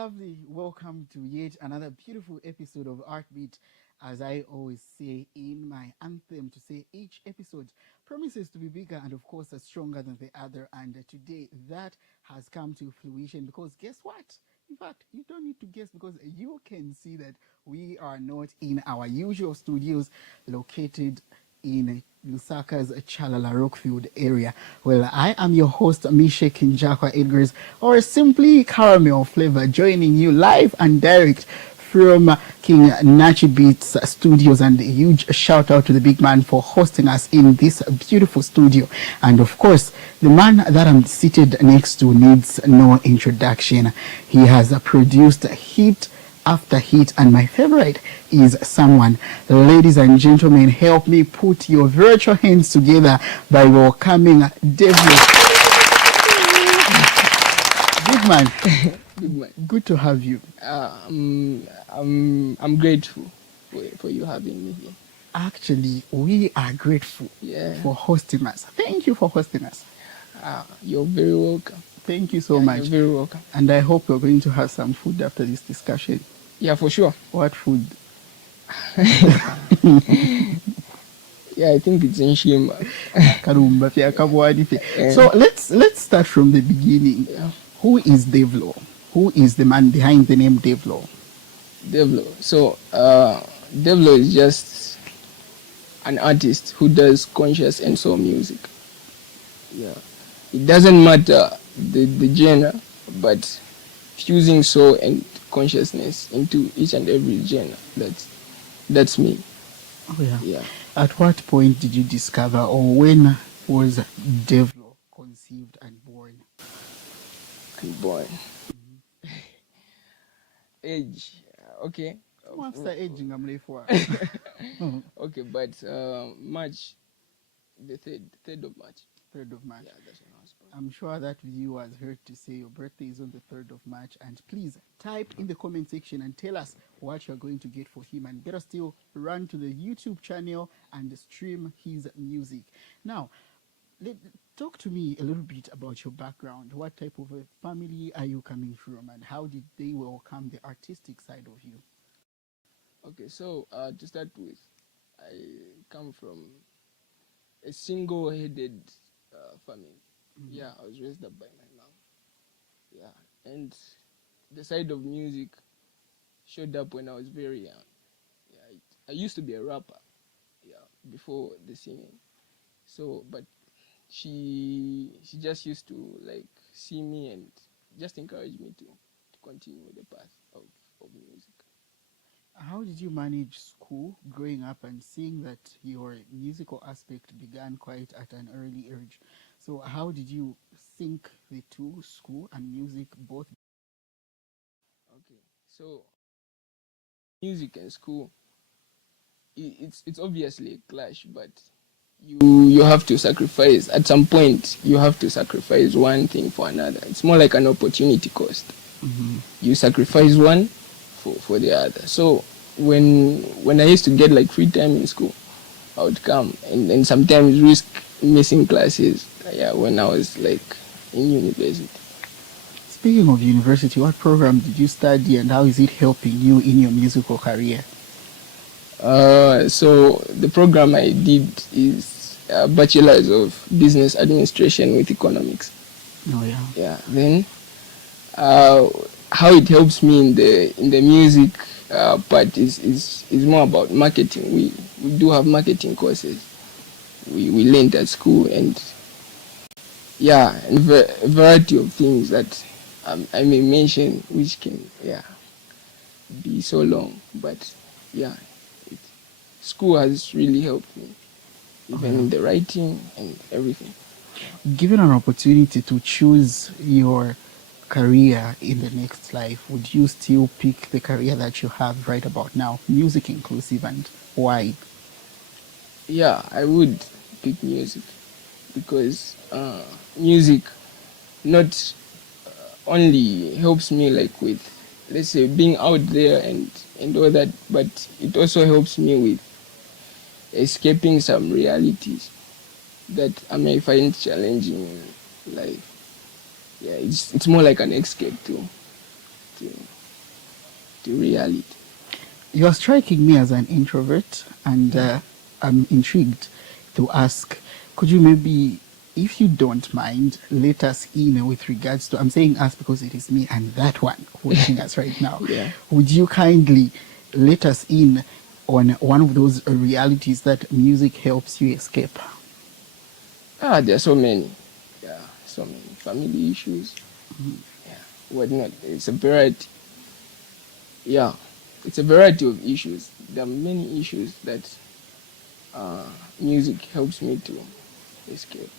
lovely. Welcome to yet another beautiful episode of Artbeat. As I always say in my anthem, to say each episode promises to be bigger and, of course, stronger than the other. And today that has come to fruition because guess what? In fact, you don't need to guess because you can see that we are not in our usual studios located in Lusaka's Chalala Rockfield area. Well, I am your host, Misha Kinjakwa Edgars, or simply Caramel Flavor, joining you live and direct from King Nachi Beats Studios, and a huge shout out to the big man for hosting us in this beautiful studio. And of course, the man that I'm seated next to needs no introduction. He has produced hit after hit, and my favorite is someone. Ladies and gentlemen, help me put your virtual hands together by welcoming Devlo. Big man. Big man. Good to have you. I'm grateful for you having me here. Actually, we are grateful for hosting us. Thank you for hosting us. You're very welcome. Thank you so much. You're very welcome. And I hope we're going to have some food after this discussion. Yeah, for sure. What food? Yeah, I think it's in Shima. So let's start from the beginning. Yeah. Who is Devlo? Who is the man behind the name Devlo? Devlo. So, Devlo is just an artist who does conscious and soul music. Yeah. It doesn't matter the genre, but fusing soul and consciousness into each and every genre. That's me. Oh yeah. Yeah. At what point did you discover, or when was Devlo conceived and born? Age. Okay. What's the aging I'm late for? Okay, but March, the 3rd of March. 3rd of March. Yeah, that's when I was born. I'm sure that viewers heard to say your birthday is on the 3rd of March. And please type in the comment section and tell us what you're going to get for him. And better still, run to the YouTube channel and stream his music. Now, talk to me a little bit about your background. What type of a family are you coming from, and how did they welcome the artistic side of you? Okay, so to start with, I come from a single-headed family. Mm-hmm. Yeah, I was raised up by my mom. Yeah, and the side of music showed up when I was very young. Yeah, I used to be a rapper. Yeah, before the singing. So, but she just used to like see me and just encourage me to continue the path of music. How did you manage school growing up and seeing that your musical aspect began quite at an early age? So how did you sync the two, school and music, both? Okay, so music and school, it's obviously a clash, but you have to sacrifice. At some point, you have to sacrifice one thing for another. It's more like an opportunity cost. Mm-hmm. You sacrifice one for the other. So when I used to get like free time in school, I would come and sometimes risk missing classes. Yeah, when I was like in university. Speaking of university, what program did you study and how is it helping you in your musical career? So the program I did is Bachelor's of Business Administration with Economics. Oh yeah. Yeah. Then how it helps me in the music part is more about marketing. We do have marketing courses. We learned at school, and yeah, and a variety of things that I may mention, which can be so long, but yeah. School has really helped me, even in the writing and everything. Given an opportunity to choose your career in the next life, would you still pick the career that you have right about now, music inclusive, and why? Yeah, I would pick music because music not only helps me like with, let's say, being out there and all that, but it also helps me with escaping some realities that I may find challenging in life. Yeah, it's more like an escape too. to reality. You're striking me as an introvert, and I'm intrigued to ask, could you maybe, if you don't mind, let us in with regards to, I'm saying us because it is me and that one watching us right now. Yeah. Would you kindly let us in on one of those realities that music helps you escape? There are so many. Yeah, so many family issues. Yeah, whatnot. It's a variety. Yeah, it's a variety of issues. There are many issues that music helps me to escape.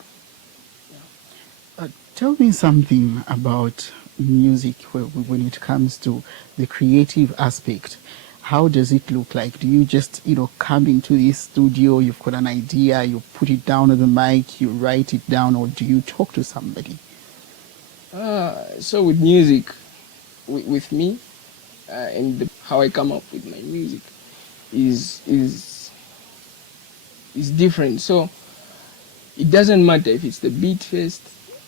Tell me something about music when it comes to the creative aspect. How does it look like? Do you just, come into this studio, you've got an idea, you put it down on the mic, you write it down, or do you talk to somebody? So with music, with me, and how I come up with my music is different. So it doesn't matter if it's the beat first,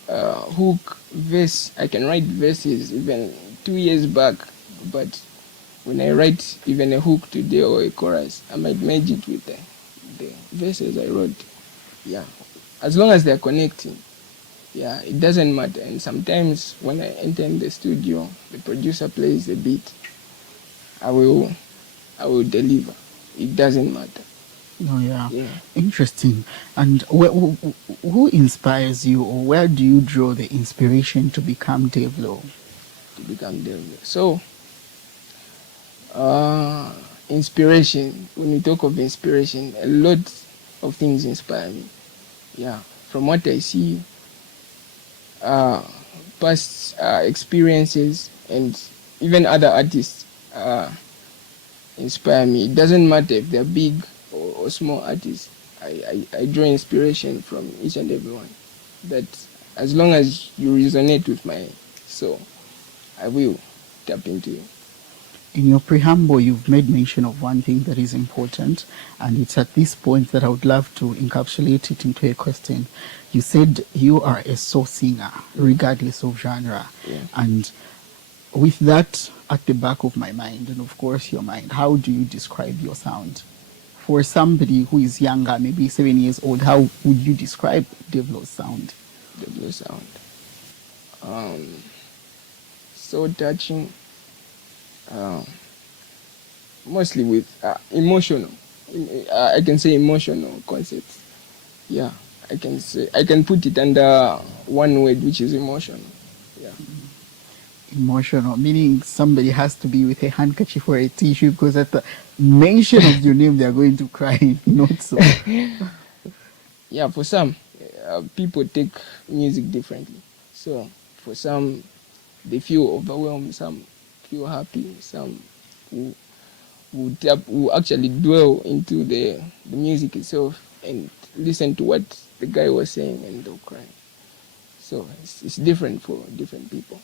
hook, verse. I can write verses even 2 years back, but when I write even a hook today or a chorus, I might merge it with the verses I wrote. Yeah, as long as they're connecting. Yeah, it doesn't matter. And sometimes when I enter in the studio, the producer plays the beat. I will deliver. It doesn't matter. Oh, yeah. Yeah. Interesting. And who inspires you, or where do you draw the inspiration to become Devlo? To become Devlo. So, inspiration. When we talk of inspiration, a lot of things inspire me. Yeah, from what I see, past experiences, and even other artists inspire me. It doesn't matter if they're big or small artists. I draw inspiration from each and every one. That as long as you resonate with my soul, I will tap into you. In your preamble, you've made mention of one thing that is important, and it's at this point that I would love to encapsulate it into a question. You said you are a soul singer, regardless of genre. Yeah. And with that at the back of my mind, and of course your mind, how do you describe your sound? For somebody who is younger, maybe 7 years old, how would you describe Devlo's sound? Devlo sound. So touching. Mostly with emotional. I can say emotional concepts. Yeah, I can put it under one word, which is emotional. Yeah. Emotional, meaning somebody has to be with a handkerchief or a tissue, because at the mention of your name, they are going to cry. Not so. Yeah, for some, people take music differently. So for some, they feel overwhelmed. Some feel happy. Some who actually dwell into the music itself and listen to what the guy was saying, and they'll cry. So it's different for different people.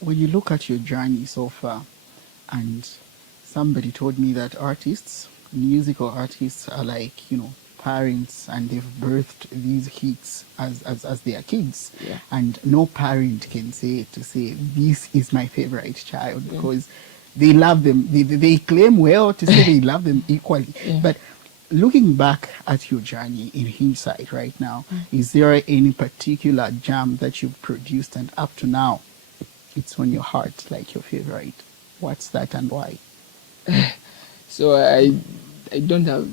When you look at your journey so far, and somebody told me that artists, musical artists, are like, parents, and they've birthed these hits as their kids. Yeah. And no parent can say, this is my favorite child, Yeah. because they love them. They claim well to say they love them equally. Yeah. But looking back at your journey in hindsight right now, is there any particular jam that you've produced and up to now it's on your heart, like your favorite? What's that and why? So I don't have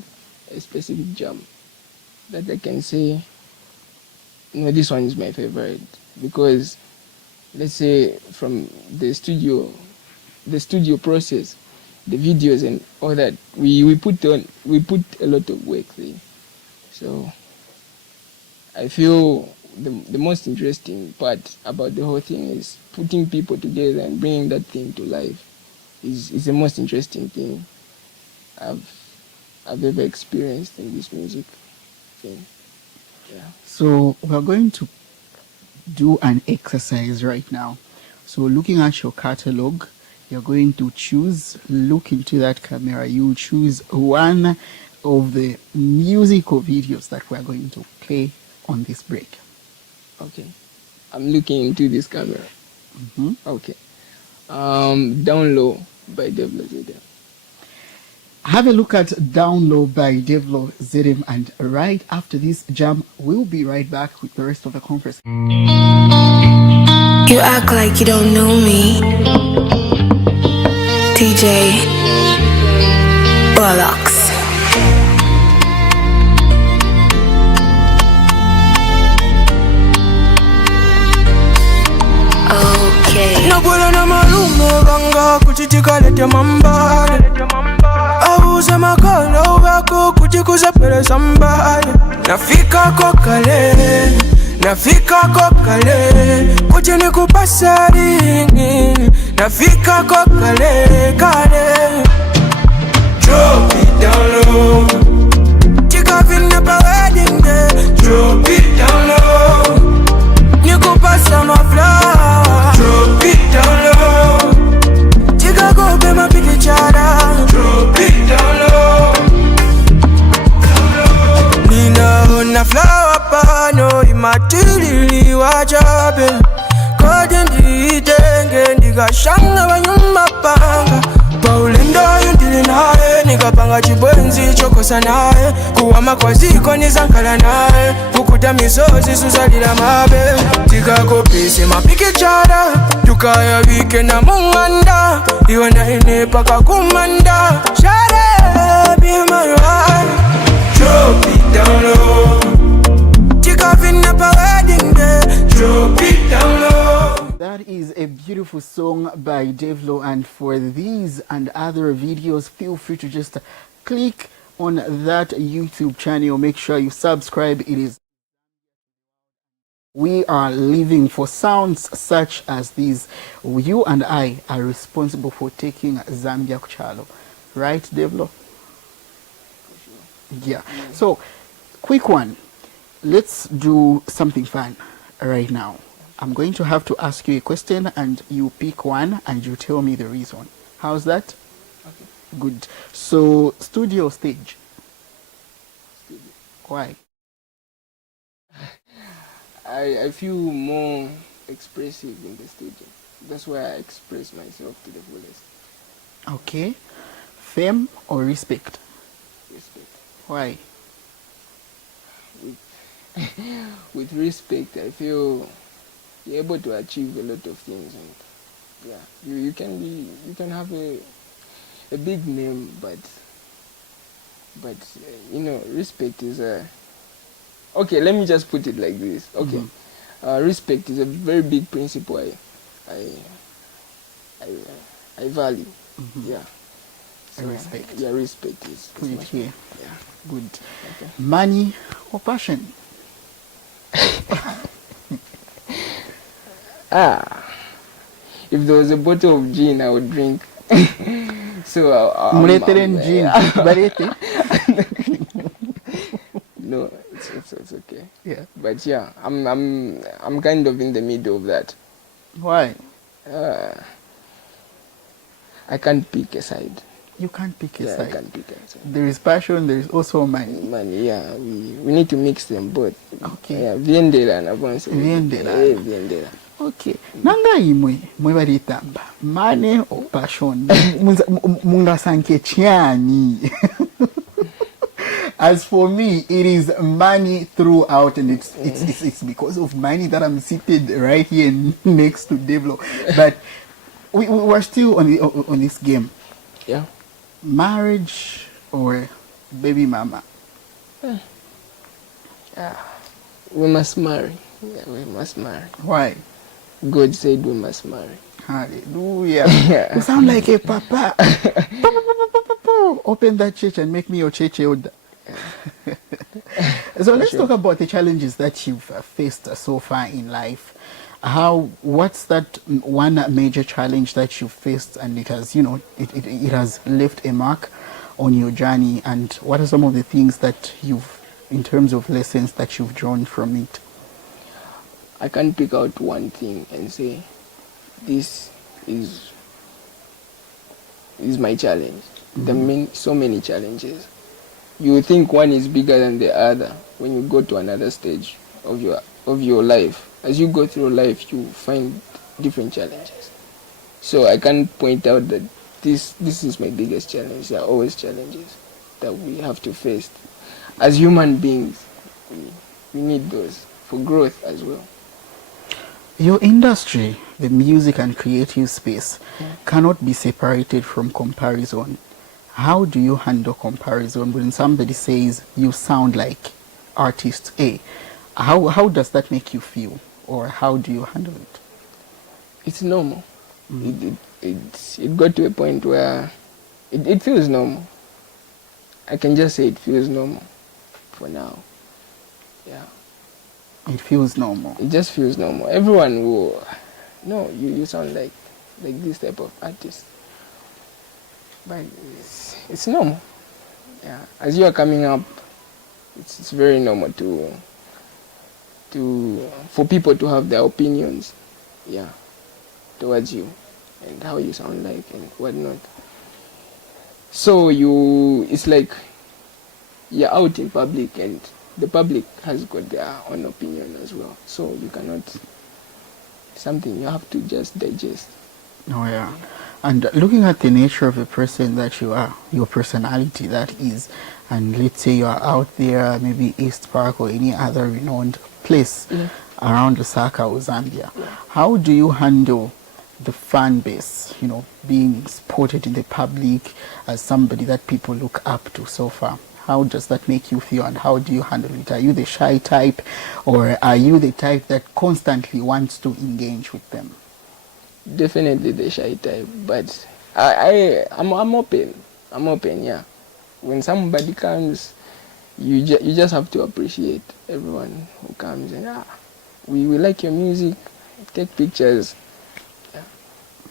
a specific jam that I can say, this one is my favorite, because let's say from the studio process, the videos and all that, we put a lot of work there. So I feel the most interesting part about the whole thing is putting people together and bringing that thing to life is the most interesting thing I've ever experienced in this music thing. Yeah. So we're going to do an exercise right now. So looking at your catalog, you're going to look into that camera, you choose one of the musical videos that we're going to play on this break. Okay. I'm looking into this camera. Mm-hmm. Okay. Downlow by Devlo ZM. Have a look at Downlow by Devlo ZM, and right after this jam, we'll be right back with the rest of the conference. You act like you don't know me. DJ Bollocks. Okay. Nakwela na malume banga kuchitika lete mambale. Auze makalo wako kuchikuza pele sambale. Nafika kwa kale kuchini kupasa ringi. Nafika kwa kale drop it down low. Chika vina pa wedding day. Drop it down low. Nikupasa maflower. Drop it down low. Chika gobe mapiki chara. Drop it down low. Nina ona flower pano imatilili wajabe. Kodi nditenge ndikashanga banyuma panga. Paulendo yundili nae nikapanga chibwenzi chokosa nae. Kuwama kwa ziko nizankala nae. Kukuta misozi suzalila mabe. Tikakopisi mapiki chara. Tukaya wike na munganda. Iwe na ine paka kumanda. Share be my wife. Drop it down low. Tika vina pa wedding day. Drop it down low. That is a beautiful song by Devlo, and for these and other videos, feel free to just click on that YouTube channel. Make sure you subscribe. We are living for sounds such as these. You and I are responsible for taking Zambia kuchalo, right, Devlo? Yeah. So, quick one. Let's do something fun right now. I'm going to have to ask you a question, and you pick one and you tell me the reason. How's that? Okay. Good. So, studio stage. Studio. Why? I feel more expressive in the studio. That's why I express myself to the fullest. Okay. Fame or respect? Respect. Why? With respect, I feel you're able to achieve a lot of things, and yeah, you can have a big name, but you know, respect is a okay. Let me just put it like this. Okay, respect is a very big principle I value. Yeah. So, respect. Yeah, respect is Put it here. Yeah. Good. Okay. Money or passion? If there was a bottle of gin, I would drink. So gin. No, it's okay. Yeah. But yeah, I'm kind of in the middle of that. Why? I can't pick a side. You can't pick a Yeah, side. I can't pick a side. There is passion, there is also money. Money, yeah. We need to mix them both. Okay. Yeah, viendela na bonse. Viendela. Viendela. Okay. Nanga imwe mwebaritamba. Money or passion? Munga sanke chiani. As for me, it is money throughout, and it's because of money that I'm seated right here next to Devlo. But we're still on this game. Yeah. Marriage or baby mama? We must marry. Yeah, we must marry. Why? God said we must marry. Hallelujah. You sound like a papa. Open that church and make me your church elder. So let's talk about the challenges that you've faced so far in life. What's that one major challenge that you faced, and it has, it has left a mark on your journey, and what are some of the things that in terms of lessons that you've drawn from it? I can't pick out one thing and say this is my challenge. There are so many challenges. You think one is bigger than the other when you go to another stage of your life. As you go through life, you find different challenges. So I can't point out that this is my biggest challenge. There are always challenges that we have to face. As human beings, we need those for growth as well. Your industry, the music and creative space, cannot be separated from comparison. How do you handle comparison when somebody says you sound like artist A? How does that make you feel, or how do you handle it? It's normal. It got to a point where it feels normal. I can just say it feels normal for now. Yeah. It feels normal. It just feels normal. Everyone will, no, you sound like this type of artist. But it's normal. Yeah. As you are coming up, it's very normal for people to have their opinions, yeah, towards you and how you sound like and whatnot. So it's like you're out in public and the public has got their own opinion as well. So you cannot, something you have to just digest. Oh yeah. And looking at the nature of the person that you are, your personality that is, and let's say you are out there, maybe East Park or any other renowned place around Lusaka or Zambia, how do you handle the fan base, you know, being spotted in the public as somebody that people look up to so far? How does that make you feel, and how do you handle it? Are you the shy type, or are you the type that constantly wants to engage with them? Definitely the shy type, but I'm open. I'm open, yeah. When somebody comes, you just have to appreciate everyone who comes and we like your music, take pictures. Yeah,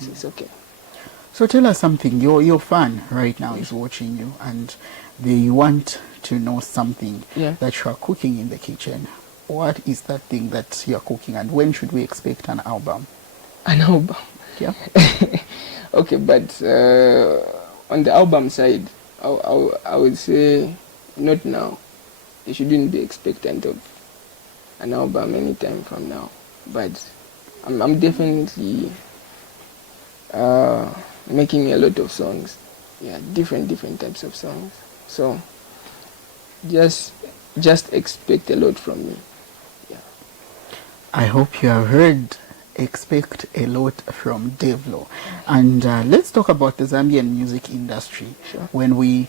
it's okay. So tell us something. Your fan right now is watching you, and they want to know something that you are cooking in the kitchen. What is that thing that you are cooking, and when should we expect an album? An album? Yeah. Okay, but on the album side, I would say not now. You shouldn't be expectant of an album anytime from now. But I'm definitely making a lot of songs. Yeah, different types of songs. So just expect a lot from me. Yeah. I hope you have heard. Expect a lot from Devlo. And let's talk about the Zambian music industry. Sure. When we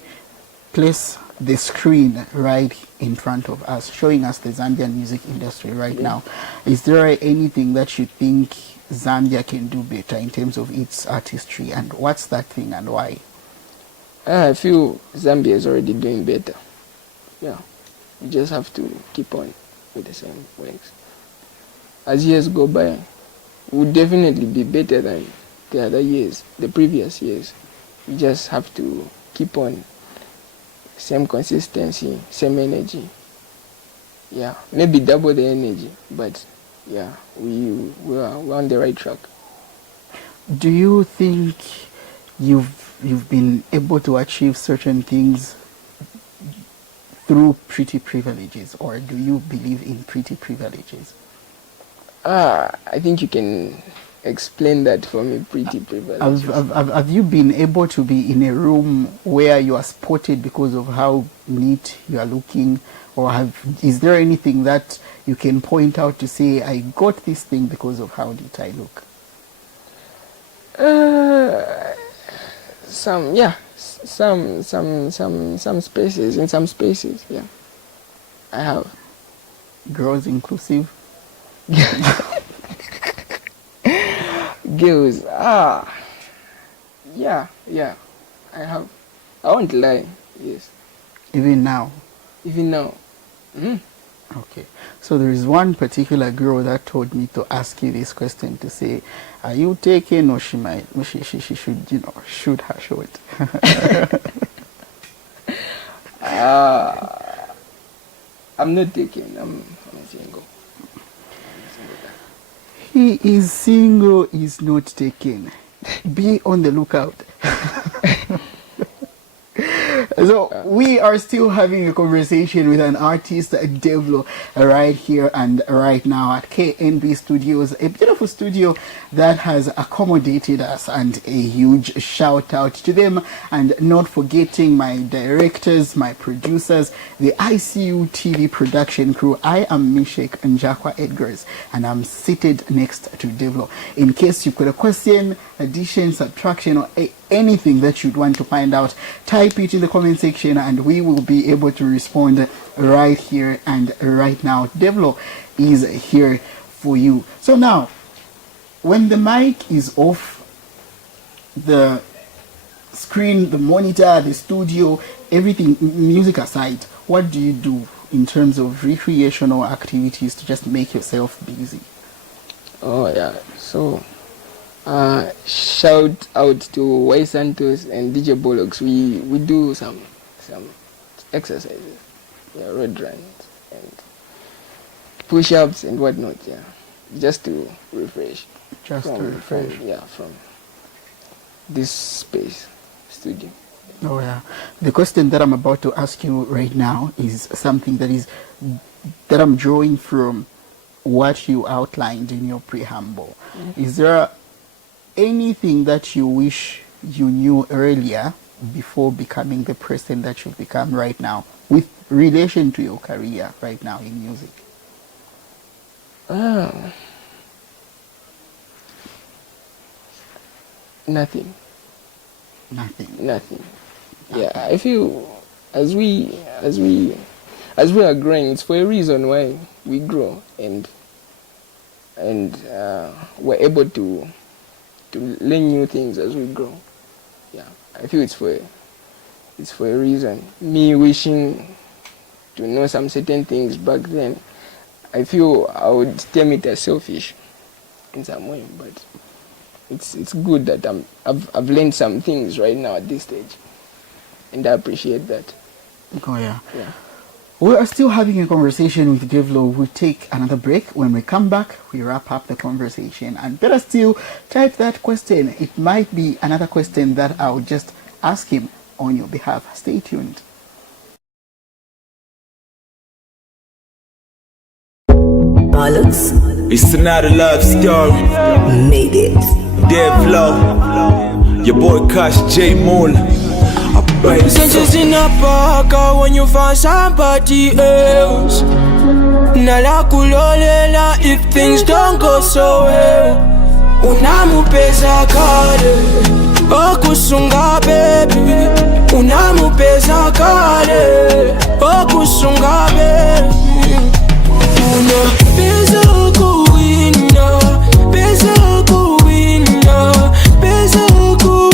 place the screen right in front of us, showing us the Zambian music industry right now, is there anything that you think Zambia can do better in terms of its artistry, and what's that thing and why? I feel Zambia is already doing better. Yeah, you just have to keep on with the same ways. As years go by, would definitely be better than the other years, the previous years. You just have to keep on, same consistency, same energy. Yeah, maybe double the energy, but yeah, we're on the right track. Do you think you've been able to achieve certain things through pretty privileges, or do you believe in pretty privileges? I think you can explain that for me, pretty privileges. Have you been able to be in a room where you are spotted because of how neat you are looking, or is there anything that you can point out to say, I got this thing because of how neat I look? Some spaces, in some spaces, yeah, I have. Girls inclusive? Girls, yeah, I have. I won't lie, yes. Even now? Even now. Okay. So there is one particular girl that told me to ask you this question, to say, are you taken, or she should, shoot her short? I'm not taken, I'm single. He is single, is not taken. Be on the lookout. So we are still having a conversation with an artist, Devlo, right here and right now at KNB Studios, a beautiful studio that has accommodated us, and a huge shout out to them, and not forgetting my directors, my producers, the ICU TV production crew. I am Mishek Njakwa Edgars, and I'm seated next to Devlo. In case you've got a question, addition, subtraction, or anything that you'd want to find out, type it in the comment section and we will be able to respond right here and right now. Devlo is here for you. So now, when the mic is off, the screen, the monitor, the studio, everything, music aside, what do you do in terms of recreational activities to just make yourself busy? Oh yeah, so shout out to Y Santos and DJ Bollocks. We do some exercises, yeah, road runs and push-ups and whatnot, yeah, just to refresh. From this space studio. Oh yeah. The question that I'm about to ask you right now is something that I'm drawing from what you outlined in your preamble. Is there anything that you wish you knew earlier before becoming the person that you've become right now, with relation to your career right now in music? Nothing. Yeah, I feel as we are growing, it's for a reason why we grow, and we're able to learn new things as we grow. Yeah, I feel it's for a reason. Me wishing to know some certain things back then, I feel I would term it as selfish in some way, but it's good that I've learned some things right now at this stage, and I appreciate that. Oh yeah. We are still having a conversation with Devlo. We'll take another break. When we come back, we wrap up the conversation. And better still, type that question. It might be another question that I'll just ask him on your behalf. Stay tuned. Bollocks. It's another love story. Made it. Devlo, your boy Cash J Moon. Senses in a park when you find somebody else. Nala kulolela if things don't go so well. Unamupeza kale, okusunga baby. Unamupeza kale, okusunga baby. Unapeza kuwina, peza kuwina, peza kuwina.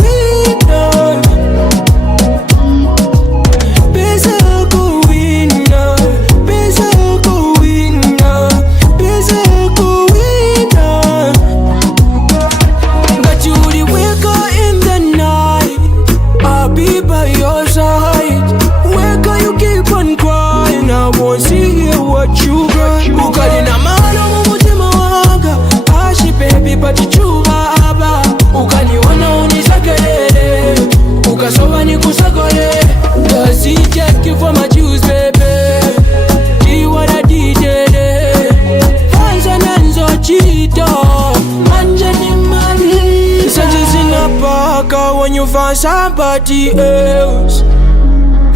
When you find somebody else,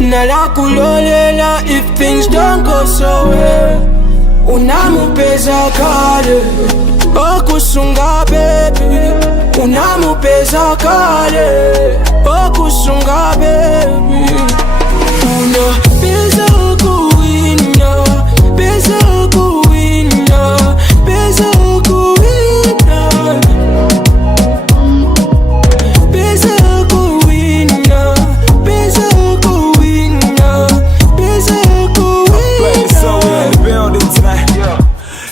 nala kulolela if things don't go so well. Unamupeza kale, okusunga baby. Unamupeza kale, okusunga baby. Unapeza kuwina, peza kuwina, peza kuwina.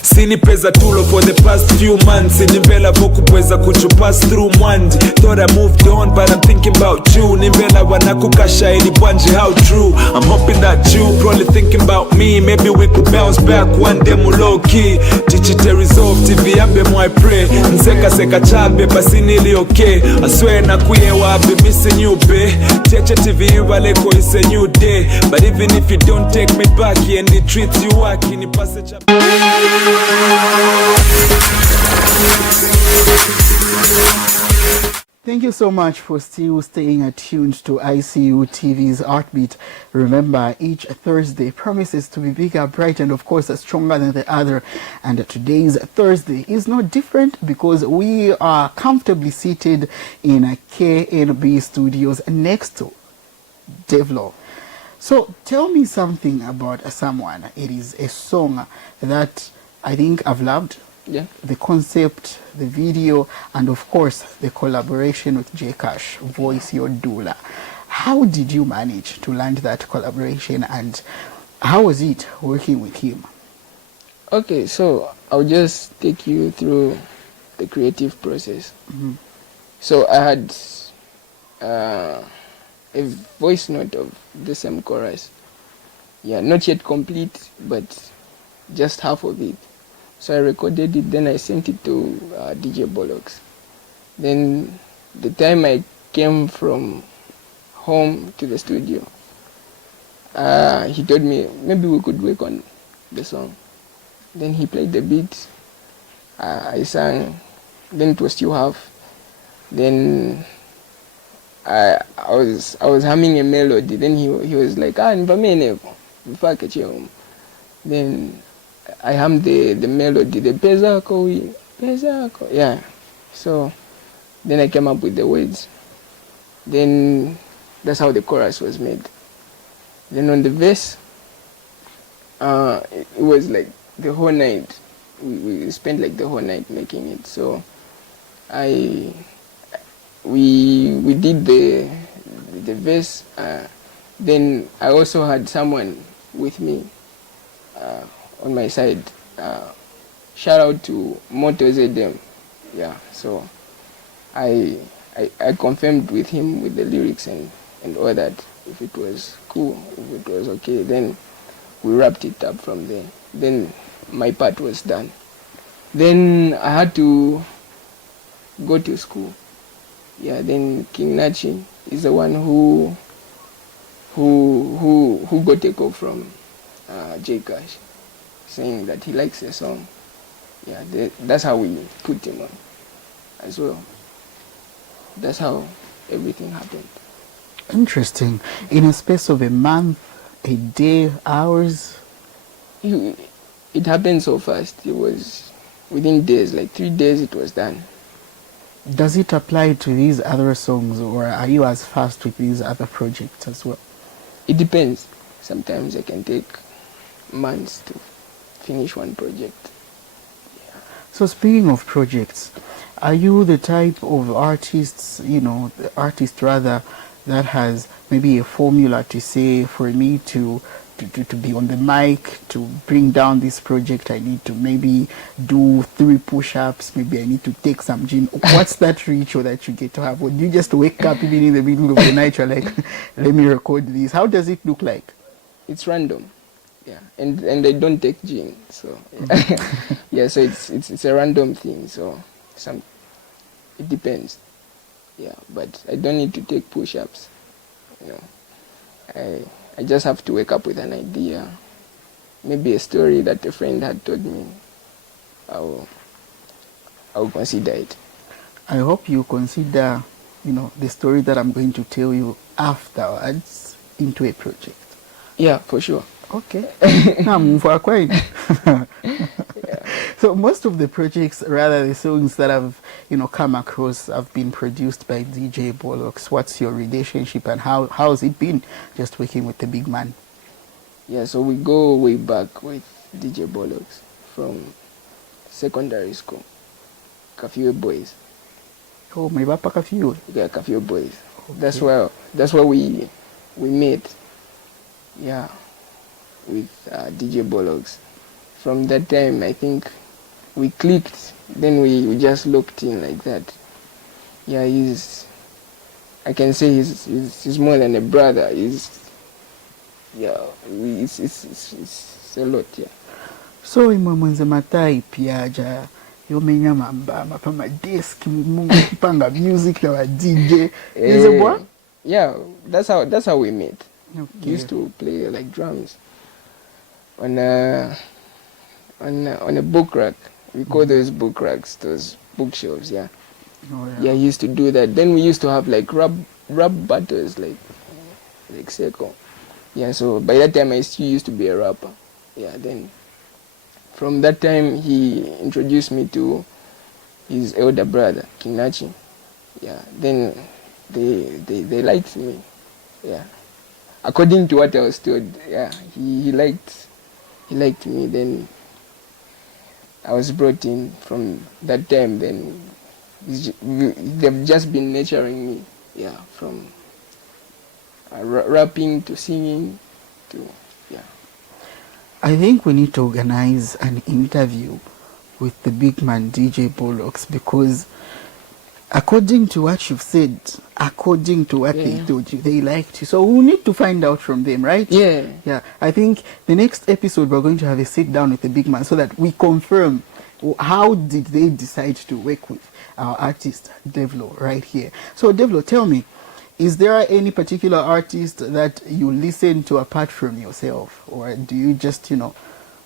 Sinipeza ndapeza tulo for the past few months. Nimvela vokubweza kuchu pass through mwandi. Thought I moved on but I'm thinking about you. Nimvela wanakukasha ili bwanji how true. I'm hoping that you probably thinking about me. Maybe we could bounce back one day mu low key. Tichite resolve TV ambe I pray. Nseka seka chabe pasini ili okay. I swear na kuye wabe missing you be. Tiche TV waleko is a new day. But even if you don't take me back and the treat you waki ni passe chabe. Thank you so much for still staying attuned to ICU TV's Artbeat. Remember, each Thursday promises to be bigger, bright, and of course stronger than the other. And today's Thursday is no different because we are comfortably seated in KNB studios next to Devlo. So tell me something about someone. It is a song that I think I've loved. Yeah. The concept, the video, and of course the collaboration with J Cash, Voice Your Doula. How did you manage to land that collaboration, and how was it working with him? Okay, so I'll just take you through the creative process. So I had a voice note of the same chorus. Yeah, not yet complete, but just half of it. So I recorded it, then I sent it to DJ Bollocks. Then the time I came from home to the studio, he told me maybe we could work on the song. Then he played the beat, I sang, then it was still half. Then I was humming a melody. Then he was like, then I hummed the melody, the Pezako, yeah. So then I came up with the words. Then that's how the chorus was made. Then on the verse, it was like the whole night. We spent like the whole night making it. So we did the verse. Then I also had someone with me on my side. Shout out to Moto ZM. Yeah, so I confirmed with him with the lyrics and all that. If it was cool, if it was okay, then we wrapped it up from there. Then my part was done. Then I had to go to school. Yeah, then King Nachi is the one who got a call from J Cash, saying that he likes the song. Yeah, that's how we put him on as well. That's how everything happened. Interesting. In a space of a month, a day, hours? It happened so fast. It was within days, like 3 days it was done. Does it apply to these other songs, or are you as fast with these other projects as well? It depends. Sometimes I can take months to finish one project. Yeah. So speaking of projects, are you the type of artists, the artist rather, that has maybe a formula to say, for me to be on the mic, to bring down this project, I need to maybe do 3 push-ups, maybe I need to take some gin? What's that ritual that you get to have? Or do you just wake up even in the middle of the night, you're like, let me record this? How does it look like? It's random. Yeah, and I don't take gin, so yeah. Yeah, so it's a random thing, so it depends. Yeah, but I don't need to take push-ups. I just have to wake up with an idea, maybe a story that a friend had told me. I'll consider it. I hope you consider, the story that I'm going to tell you afterwards into a project. Yeah, for sure. Okay. Now move for quite. So most of the projects, rather the songs that I've come across, have been produced by DJ Bollocks. What's your relationship, and how's it been just working with the big man? Yeah, so we go way back with DJ Bollocks from secondary school. Kafue Boys. Oh, my papa Kafue. Yeah, Kafue Boys. Okay. That's where we met. Yeah, with DJ Bollocks. From that time, I think we clicked. Then we just locked in like that. Yeah, I can say he's more than a brother. It's a lot, yeah. So imwe mwenze matype yaja yomenya mamba pa desk panga music na DJ. Is it what? Yeah, that's how we met. Okay. We used to play like drums on a book rack. We call those book racks, those bookshelves, yeah. Oh, Yeah, he used to do that. Then we used to have like rap battles, like Seko. Yeah, so by that time I still used to be a rapper. Yeah, then from that time he introduced me to his elder brother, Kinachi. Yeah, then they liked me. Yeah, according to what I was told. Yeah, he liked me. Then I was brought in. From that time, then they've just been nurturing me. Yeah, from rapping to singing to, yeah. I think we need to organize an interview with the big man DJ Bollocks, because according to what you've said, according to what they told you, they liked you. So we need to find out from them, right? Yeah. Yeah. I think the next episode we're going to have a sit down with the big man so that we confirm how did they decide to work with our artist Devlo right here. So Devlo, tell me, is there any particular artist that you listen to apart from yourself, or do you just,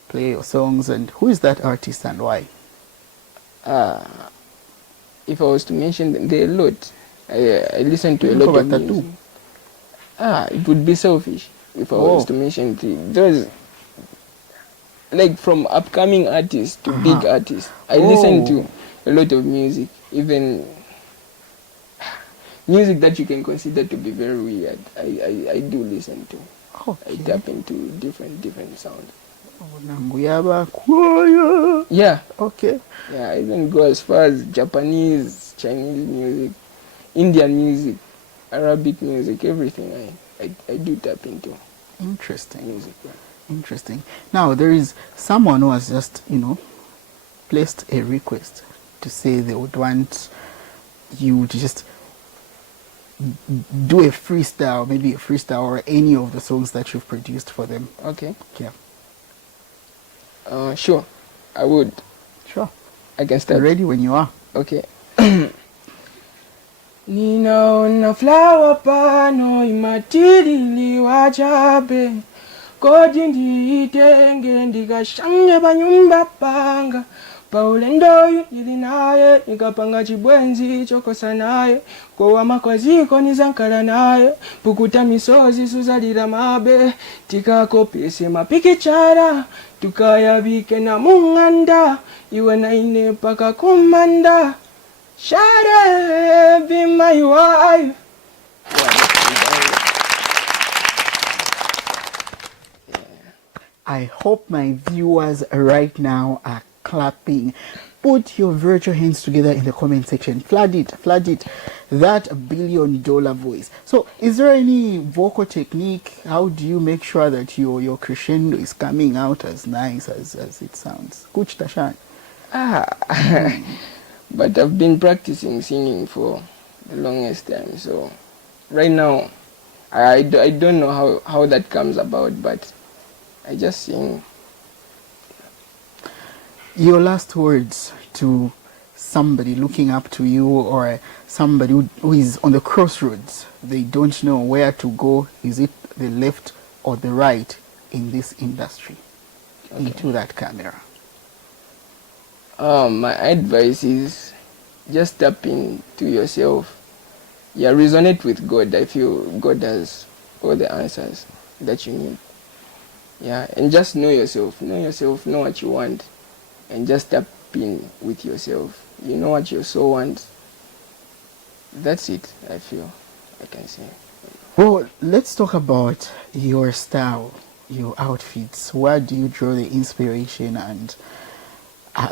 play your songs? And who is that artist and why? If I was to mention them, there are a lot. I listen to a lot of music. It would be selfish if I was to mention those, like from upcoming artists to big artists. I listen to a lot of music, even music that you can consider to be very weird. I do listen to. Okay. I tap into different sounds. Yeah. Okay. Yeah, I even go as far as Japanese, Chinese music, Indian music, Arabic music, everything. I do tap into. Interesting. Music. Yeah. Interesting. Now there is someone who has just, placed a request to say they would want you to just do a freestyle, maybe a freestyle or any of the songs that you've produced for them. Okay. Yeah. Sure, I would. Sure. I can start. Ready when you are. Okay. Ninaona flower pano imatili wachabe kodi ndiitenge ndikashange panyumba panga paulendoyu ndili naye nikapanga chibwenzi chokosa naye kowa makoziko nizankala naye pukuta misozi suzalira mabe tikakopese mapikichara tukayabike na mung'anda iwe naine paka kumanda share be my wife. I hope my viewers right now are clapping. Put your virtual hands together in the comment section. Flood it. That $1 billion voice. So is there any vocal technique? How do you make sure that your crescendo is coming out as nice as it sounds? Kuch Tashan. But I've been practicing singing for the longest time. So right now, I don't know how that comes about, but I just sing. Your last words to somebody looking up to you, or somebody who is on the crossroads. They don't know where to go. Is it the left or the right in this industry? Okay. Into that camera. My advice is just tap into yourself. Yeah, resonate with God. I feel God has all the answers that you need. Yeah, and just know yourself, know what you want, and just tap in with yourself. You know what your soul wants. That's it, I feel, I can say. Well, let's talk about your style, your outfits. Where do you draw the inspiration and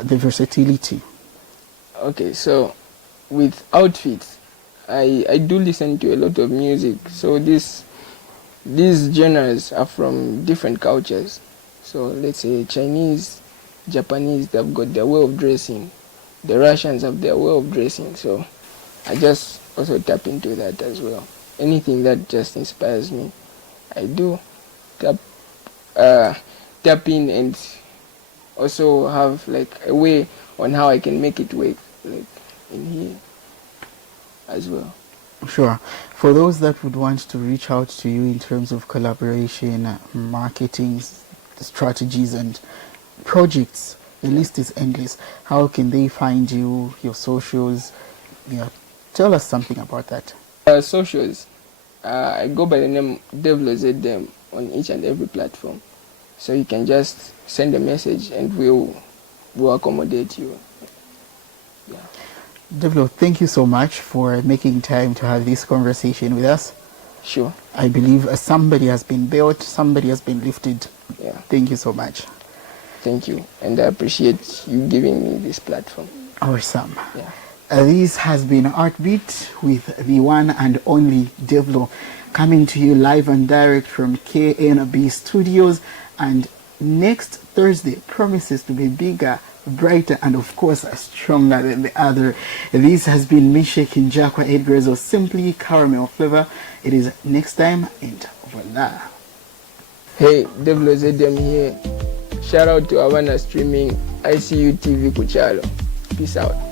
the versatility? Okay, so with outfits, I do listen to a lot of music. So these genres are from different cultures. So let's say Chinese Japanese, they've got their way of dressing. The Russians have their way of dressing. So I just also tap into that as well. Anything that just inspires me, I do tap in and also have like a way on how I can make it work, like in here as well. Sure. For those that would want to reach out to you in terms of collaboration, marketing strategies and projects, the list is endless. How can they find you, your socials? Yeah, tell us something about that. Socials, I go by the name Devlo ZM on each and every platform. So you can just send a message and we'll accommodate you. Yeah. Devlo, thank you so much for making time to have this conversation with us. Sure. I believe somebody has been built, somebody has been lifted. Yeah. Thank you so much. Thank you. And I appreciate you giving me this platform. Awesome. Yeah. This has been Artbeat with the one and only Devlo, coming to you live and direct from KNB Studios. And next Thursday promises to be bigger, brighter, and of course stronger than the other. This has been Mishek Njakwa Edgar's, or simply Caramel Flavor. It is next time, and voila. Hey, Devlo ZM here. Shout out to Havana Streaming, ICU TV Kuchalo. Peace out.